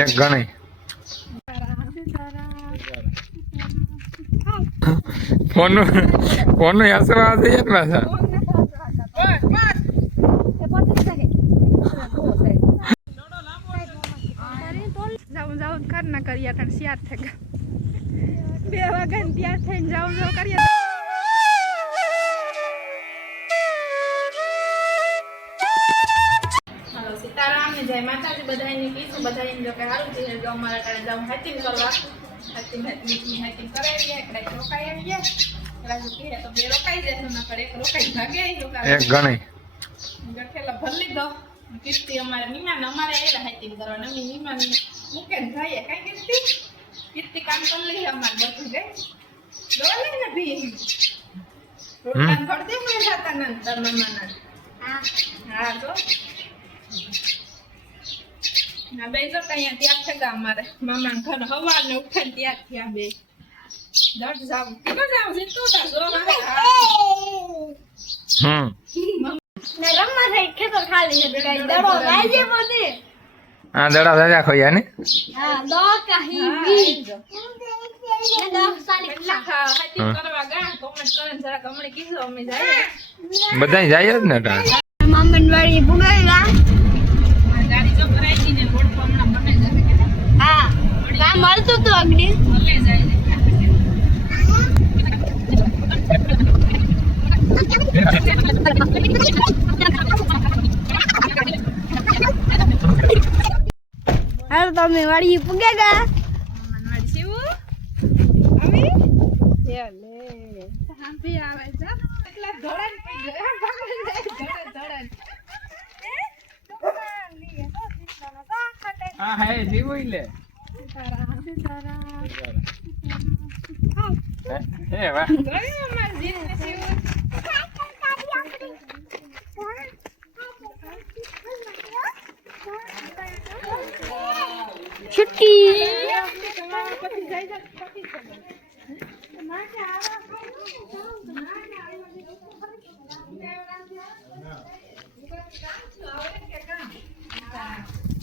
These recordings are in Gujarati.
એક ગણી ફોન નું આશીર્વાદ છે ને પાછા જાઉં કર ના કરીએ તણ શિયાર થઈ ગયા 2 વાગ્યા ને ત્યાં થઈને જાઉં કરીએ સીતારામ ને જય માતાજી બધાને કીધું બધાને જો કે સારું છે જો અમારા કારણે જાઉં હાથીમ કરવા હાથીમ કરાવીએ એકડા રોકાઈ આવીએ રાજુ કહે તો બે રોકાઈ જશે ન કરે એક રોકાઈ ભાગે એક ગણી ગઠેલા ભર લીધો કીર્તિ અમારે મીમાન અમારે એલા હાથીમ કરવાના અમે મીમાન મૂકે ને જઈએ કઈ કીર્તિ કામ કરી લઈએ અમારે બધું ગઈ ડોલે ને ભી રોટલા થોડ દે મને જાતા ના તાર મમ્માના હા તો ના બે તો કઈ ત્યાં છે ગા અમારે મામા ઘર હવાર ને ઉઠે ત્યાં થયા બે દટ જાવ કે જાવ છે તો જો ને રમવા થઈ ખેતર ખાલી છે બેટા દડો ગાજે મોદે હા દડા દાદા ખોયા ને હા દો કહી બી ને દો સાલી લખા હાથી કરવા ગા કોમેન્ટ કરે જરા કમણે કીધો અમે જાય બધાય જાય જ ને ટા મામનવાડી પુગાઈલા ગાડી જો કરાઈ દી ને રોડ પર હમણાં બને જશે કે હા કામ મળતું તો અગડી ભલે જાય હાલ તમે વાડી પુગેગા મામનવાડી શિવ આવી લે હાંભી આવે છે એટલા ધોળાન ધોળાન હા હે જીવો લે હે વાહ ગયો માર જીત ને શિવ છુટ્ટી પછી જાય જાય પછી માકે આવા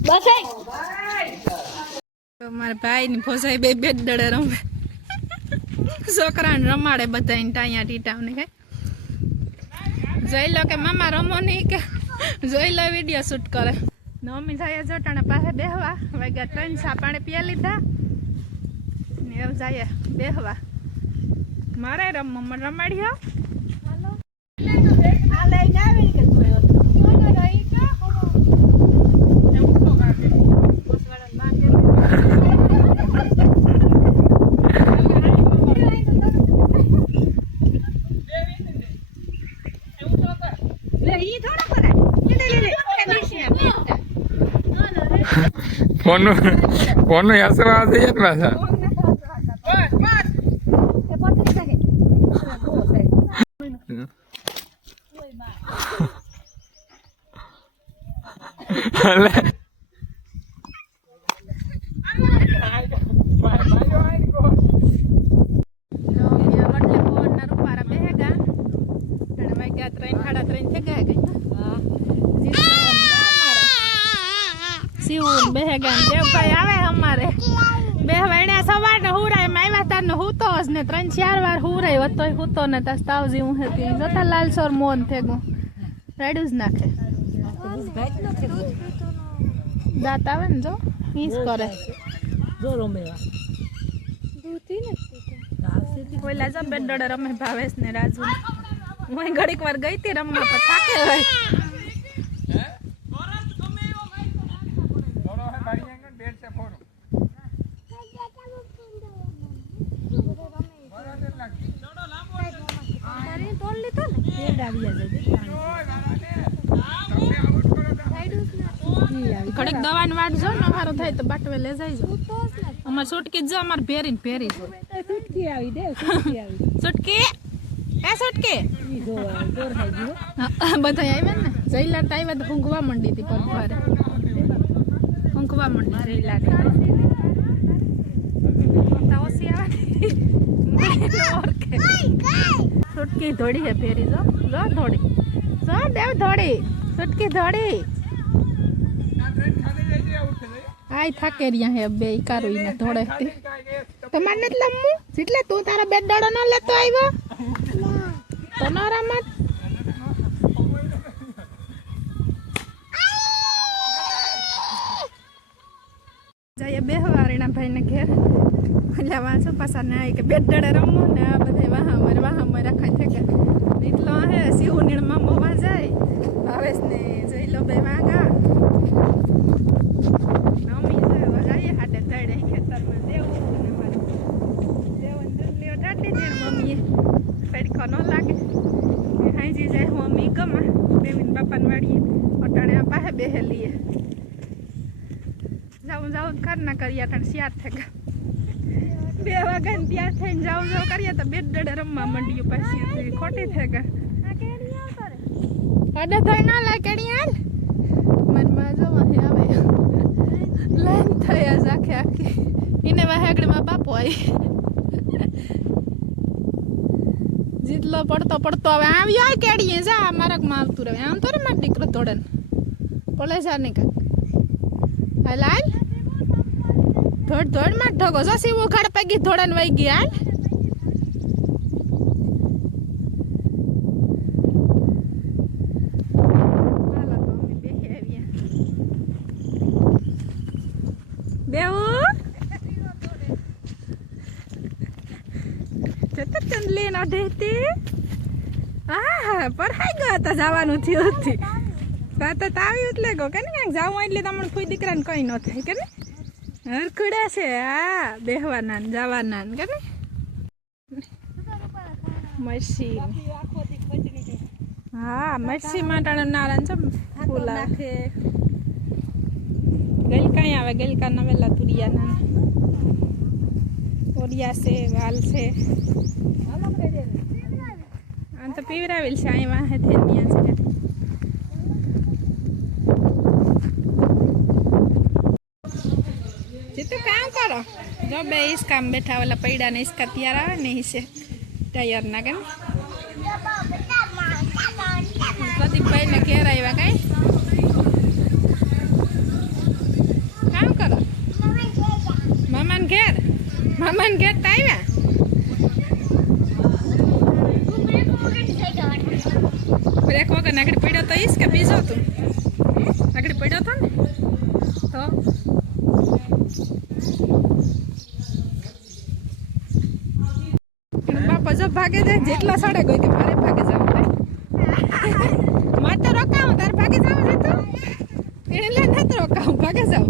બસ મારા ભાઈ ની ફોસાઈ બે દડે રમે છોકરાને રમાડે બધા ટાયા ટીટાવને કઈ જોઈ લો કે મામા રમો નહીં કે જોઈ લો વિડીયો શૂટ કરે મમ્મી જાય જોટાણા પાસે બેહવા વાગ્યા 3 સા પાણી પીયા લીધા ને એવું જાય બેહવા મારે રમાડ્યો હાલો આ લઈને આવી કે ફોન નું આશીર્વાદ છે ને પાછા બેહેગા દેવભાઈ આવે અમારે બે વેણ્યા સવારને હુરાય માં આવ્યા તારને હુતો જ ને 3-4 વાર હુરાય હતો હુતો ને તાસ તાવ જેવું હતી જોતા લાલસોર મોન થેગો રેડું જ નાખે દાંત આવે ને જો ઈસ કરે જો રમેવા દૂતી ને કોઈલા જો બેડડે રમે ભાવેશ ને રાજુ હું ઘડીક વાર ગઈ હતી રમવા પર થાકે હોય ઘડીક દવાની વાટ જો ને હારો થાય તો બાટવે લઈ જાય અમાર સુટકી જો અમાર ભેરીને ભેરી જો સુટકી આવી દે સુટકી આવી સુટકી એ સુટકી ઈ જો દોર થઈ ગયો બધા આવ્યા ને જઈલા ટાઈવા તો ઊંઘવા મંડી હતી પગવારે ઊંઘવા મંડી જઈલા તા ઓસી આવે સુટકી ધોડી હે ફેરી જો થોડી જો દેવ થોડી સુટકી થોડી આય થાકે રહ્યા હે બે કારુઈને થોડે તમારે નથી લમવું એટલે તું તારા બેટ દડો ન લેતો આવ્યો તો ન રમત જઈએ બેહવા રીણા ભાઈને ઘેર એટલે વાંચો પાછા ને આવી કે બેટ દડે રમવું ને આ બધા વાહ રાખાય થાય કે એટલો હે શિવ નીણમાં મોવા જાય ભાવેશ ને જઈ લો બે વાગા નમી જાય હાટે તળે ખેતરમાં દેવું અને મારે દેવન દુલ્લીઓ ડાટી દે મમ્મીએ ફેડખો ન લાગે હાઈજી જાય મમ્મી ગમા દેવીન બાપાને વાળીએ અટાણે આ પાસે બેહેલીએ જાઉં ઘર ના કરીએ અટાણે શિયાર થાય 2 વાગ્યા ને ત્યાં થઈને જાઉં કરીએ તો બેટ દડે રમવા માંડ્યું પછી ખોટી થાય કે અડે થઈ ના લાય કેડી હાલ મનમાં જોવા હે આવે લાઈન થયા જાખે આખી એને વાહેગડીમાં બાપો આવી જીતલો પડતો હવે આવ્યો કેડીએ જા મારકમાં આવતું રહે આમ તો રે માર દીકરો તોડન પોલે જા ને કાક હાલ હાલ ધોડ માં ઠગો જો સીવો ખાડ પગી ધોડન વઈ ગઈ હાલ લેના દેતે પઢાઈ ગયા હતા જવાનું થયું હતી તો તાવ્યું એટલે ગો કે ને ક્યાંક જાવું એટલે તમને કોઈ દીકરાને કઈ ન થાય કે ને હરખુડા છે હા બેહવાના ને જવાના ને કે ને મરસી હા મરસી માટે નારાયણ છે ફૂલ નાખે ગલકાઈ આવે ગલકા ના વેલા તુરિયા ના ઓરિયા છે વાલ છે આમ તો પીવરાવેલ છે અહીં વાહે થેનિયા છે જીતુ કામ કરો જો બે ઈસકા માં બેઠા ઓલા પૈડા ને ઈસકા તૈયાર આવે ને ઈસે ટાયર ના કેમ પ્રદીપભાઈ ને ઘેર આવ્યા કઈ કામ કરો મામાન ઘેર તો આવ્યા બ્રેક વગર આગળ પડ્યો તો ઈસ કે બીજો તું આગળ પડ્યો તો ને તો બાપા જો ભાગે જાય જેટલા સડે ગઈ કે મારે ભાગે જવું હોય મારે તો રોકાવું તારે ભાગે જવું છે તો એને લે નથી રોકાવું ભાગે જવું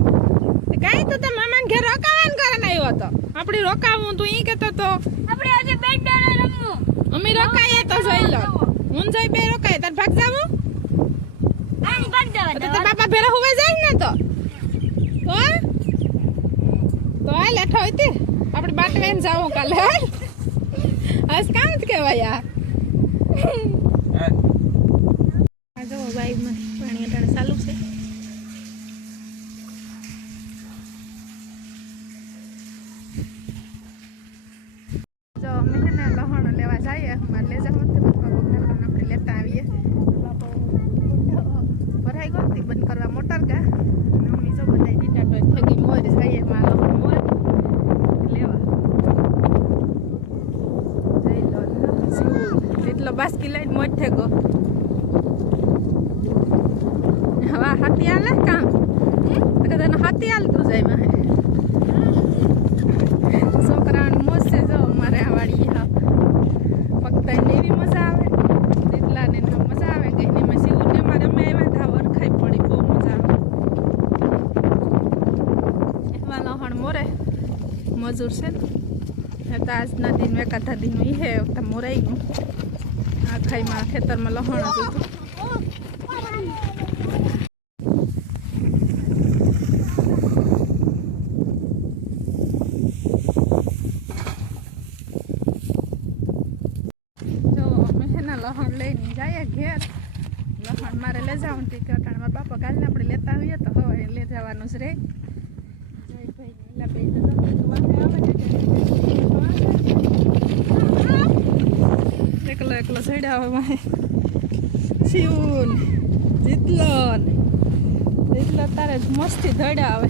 કાંઈ તું તો મામાને ઘેર રોકાવાનું કરે આવ્યો હતો આપણે રોકાવું તું ઈ કહેતો તો આપણે આજે બેટ દડો રમવું અમે રોકાઈએ તો જોઈ લો હું જઈ બે રોકાય તાર ભાગ જાવું આમ ભાગ જવા તો બાપા ભેરા હોવે જાય ને તો હાલ લેઠો હોય તે આપણે બાટ વેન જાવું કાલે હાલ આજ કામ જ કહેવાય આ જો ભાઈ પાણી અટાણે ચાલુ છે જો અમે છે ને લહણ લેવા જઈએ મારે લઈ જવું આપણે લેતા આવીએ બાપો ભરાઈ ગયો બંધ કરવા મોટર કા મમ્મી જો બધા ડીટા ટોય થકી મોર જઈએ માં લહણ મોર લેવા જઈ લો જેટલો બાસ્કી લઈને મોર થેગો હવા હાથી આલે કામ તો કદાચ હાથી હાલતું જાય માં છોકરાને મોજ છે જો અમારે આ વાડી પગતા એવી મજા આવે જેટલા ને મજા આવે કઈ ને મેં શિવ ને મારે અમે આવ્યા ધાવ અરખાઈ પડી બહુ મજા આવે એવા લહણ મોરે મજૂર છે ને તો આજના દિન એકાદા દિન એ હે મોરાઈ ગયું આ ખાઈમાં ખેતરમાં લહણ જ હતું લહણ લઈને જાય ઘેર લહણ મારે લઈ જવાનું હતી કે મારા બાપા કાલને આપણે લેતા આવીએ તો હવે લઈ જવાનું જ રે એકલો ચડ્યા હવે મારે શિવન જીતલો તારે મસ્તી દડ્યા આવે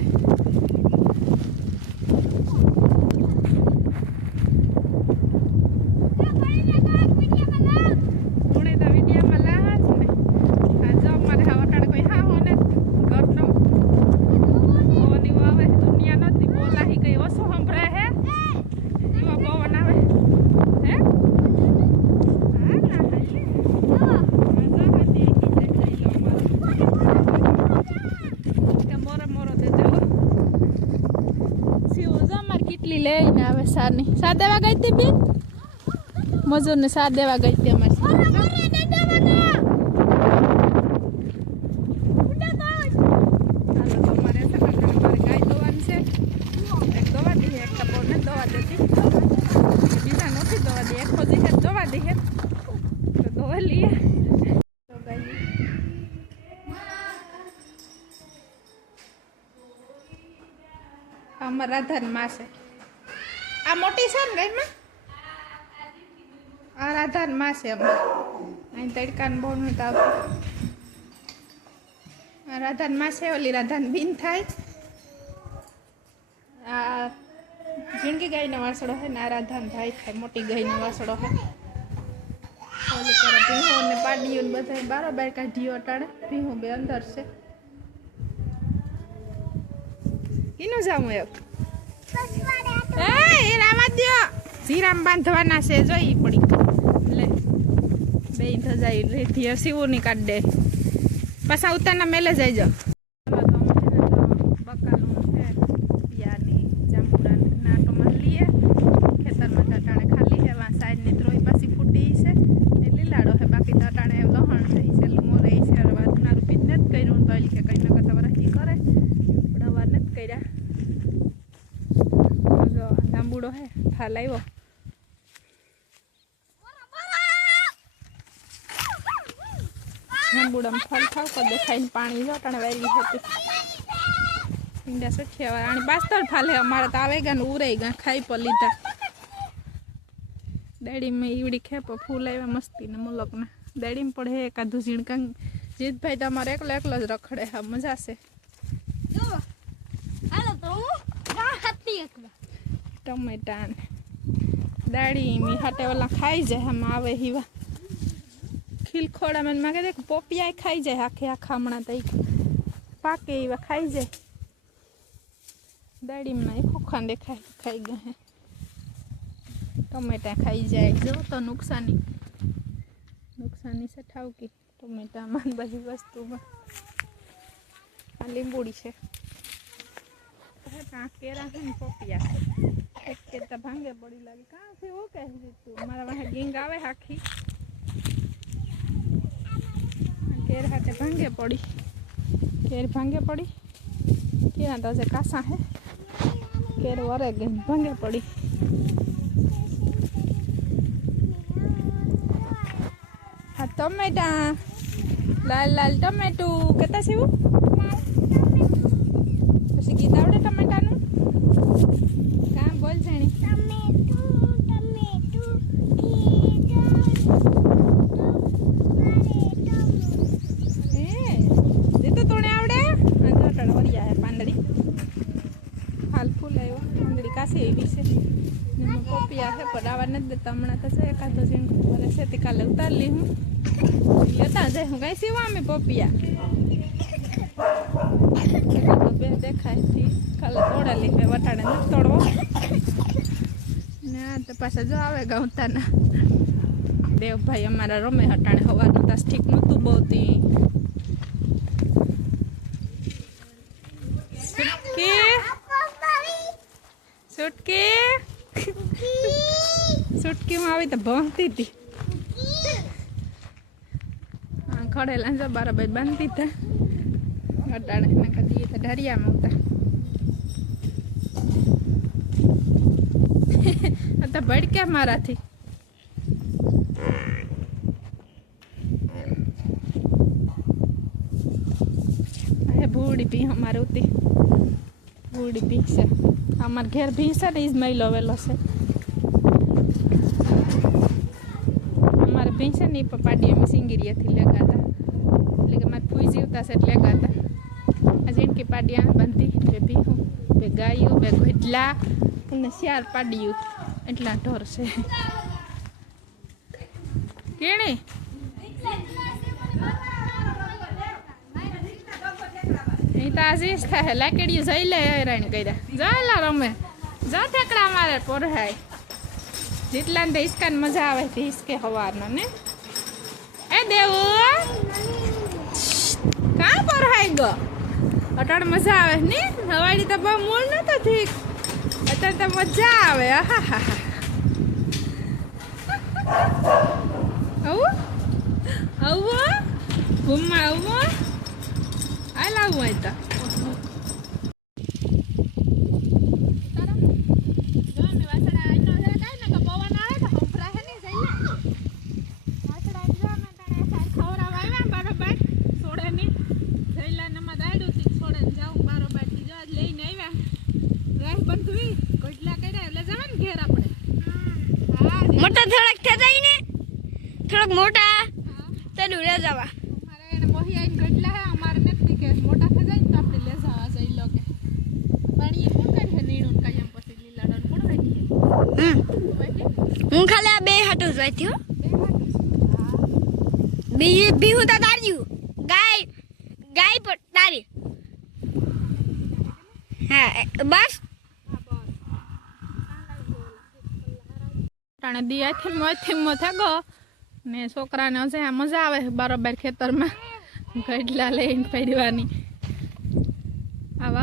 કેટલી લઈને આવે સારની સા દેવા ગઈ હતી બેન મજૂરને સા દેવા ગઈ હતી અમારી હાલો તમારે મારે ગાય દોવાની છે એક દોવા દઈએ એક ટપોર ને દોવા દેતી બીજા નથી દોવા દે એક ખોજી છે દોવા દઈએ તો દોવા લઈએ તો ગાય અમારા રાધાન માં છે આ મોટી છે ને ગાયમાં આ રાધાન માં છે અમારે અહીં તડકાને બહુ નથી આવતું આ રાધાન માં છે ઓલી રાધાન બીન થાય આ ઝીણકી ગાયનો વાસળો છે ને આ રાધાન ભાઈ થાય મોટી ગાયનો વાસળો છે ઓલી કરે ભીહું ને પાડીયું ને બધા બારોબાર કાઢીઓ અટાણે ભીહું બે અંદર છે કીનું જામું એવું એ રામા દ્યો જીરામ બાંધવાના છે જોઈ પડી લે બે ધજાઈ રેતી સીવું ની કાઢ દે પાછા ઉતારના મેલે જઈ જાઓ બકાલું છે પિયાની જાંબુડાની નાટો મારી લઈએ ખેતરમાં તટાણે ખાલી છે વા સાઈડની ત્રોઈ પાછી ફૂટી છે એ લીલાડો છે બાકી તટાણે લહણ છે છે લૂમો રહી છે વાતના રૂપી જ નથી કર્યું તો કે કઈ ના કરતા વરસી કરે પણ વાર નથી કર્યા જાંબુડો હે ફાલ આવ્યો જાંબુડામાં ફાલ ખાવ કર દેખાઈને પાણી જોટાણે વાયરી હતી ઈંડા સઠિયા આની બાસ્તર ફાલે અમારે તો આવે ગયા ને ઉરાઈ ગયા ખાઈ પર લીધા દાડીમાં ઈવડી ખેપો ફૂલ આવ્યા મસ્તી ને મુલકના દાડીમાં પડે હે એકાદું ઝીણકા જીતભાઈ તમારે એકલો એકલો જ રખડે હા મજા છે ટમેટા ને દાડી મી હાટે ઓલા ખાઈ જાય આમાં આવે હીવા ખીલખોડા મને માગે દેખ પોપિયા ખાઈ જાય આખે આખા હમણાં તો પાકે એવા ખાઈ જાય દાડીમાં ખોખા દેખાય ખાઈ ગયા હે ટમેટા ખાઈ જાય જો તો નુકસાની છે ઠાવકી ટમેટામાં બધી વસ્તુમાં આ લીંબુડી છે કેરા છે ને પોપિયા એક કેતા ભાંગે પડી લાગે કાં છે એવું કહે તું મારા વાહે ગીંગ આવે આખી કેર હાથે ભાંગે પડી કેરા તો કાસા હે કેર વરે ગઈ ભાંગે પડી આ ટમેટા લાલ લાલ ટમેટું કેતા છે એવું પછી ગીત આવડે ટમેટાનું કાં બોલ જાણી પોપિયા છે પડાવા નથી દેતા હમણાં તો છે એકાદો ઝીણકું ભરે છે તે કાલે ઉતારી લી હું લેતા જાય હું કઈ સીવા અમે પોપિયા બે દેખાય કાલે તોડા લી વટાડે નથી તોડવો ના તો પાછા જો આવે ગાઉતાના દેવભાઈ અમારા રમે હટાણે હવાનું તાસ ઠીક નહોતું બહુતી સુટકીમાં આવી તો ભણતી હતી ખડેલા જો બરાબર બાંધતી હતા અટાણે ના કદી તો ઢરિયામાં હતા તો ભડક્યા મારાથી ભૂડી ભી અમારે ઉતી ભૂડી ભી છે અમારે ઘેર ભી છે ને ઇસ્માઈલ આવેલો છે અમારે ભી છે ને એ પાડી અમે સિંગીરિયાથી લેગા હતા એટલે કે મારે ફૂઈ જીવતા છે એટલે લેગા હતા આ જેણકી પાડિયા બાંધી બે ભીહું બે ગાયું બે ગોટલા અને 4 પાડિયું એટલા ઢોર છે કેણી એ તો આજીસ થાય લાકડીયું જઈ લે હેરાન કર્યા જાલા રમે જા ઠેકડા મારે પોરહાય જેટલા ને હિસકાને મજા આવે તે હિસકે હવારના ને એ દેવો કાં પોરહાય ગયો અટાણ મજા આવે ને હવાડી તો બહુ મૂળ નતો ઠીક અત્યારે તો મજા આવે. આહાહા. આવું આવું ઘૂમમાં આવું આ લાવું હોય તો મોટા થોડાક થતા ને થોડાક મોટા તો દૂરે જવા અમારે એને મોહી આઈને ગટલા હે અમારે નથી કે મોટા થઈ જાય ને તો આપણે લે જવા જઈ લો કે પાણી એ કોણ કાઢે નીણું કાયમ પછી લીલાડો કોણ રાખીએ હું ખાલી આ બે હાટો જોઈતી હો બી હું તો તાર્યું ગાય પર તારી હા બસ ટાણે દિયાથી થાગો ને છોકરાને હશે આ મજા આવે બરોબર ખેતરમાં ગડલા લઈને ફેરવાની આવ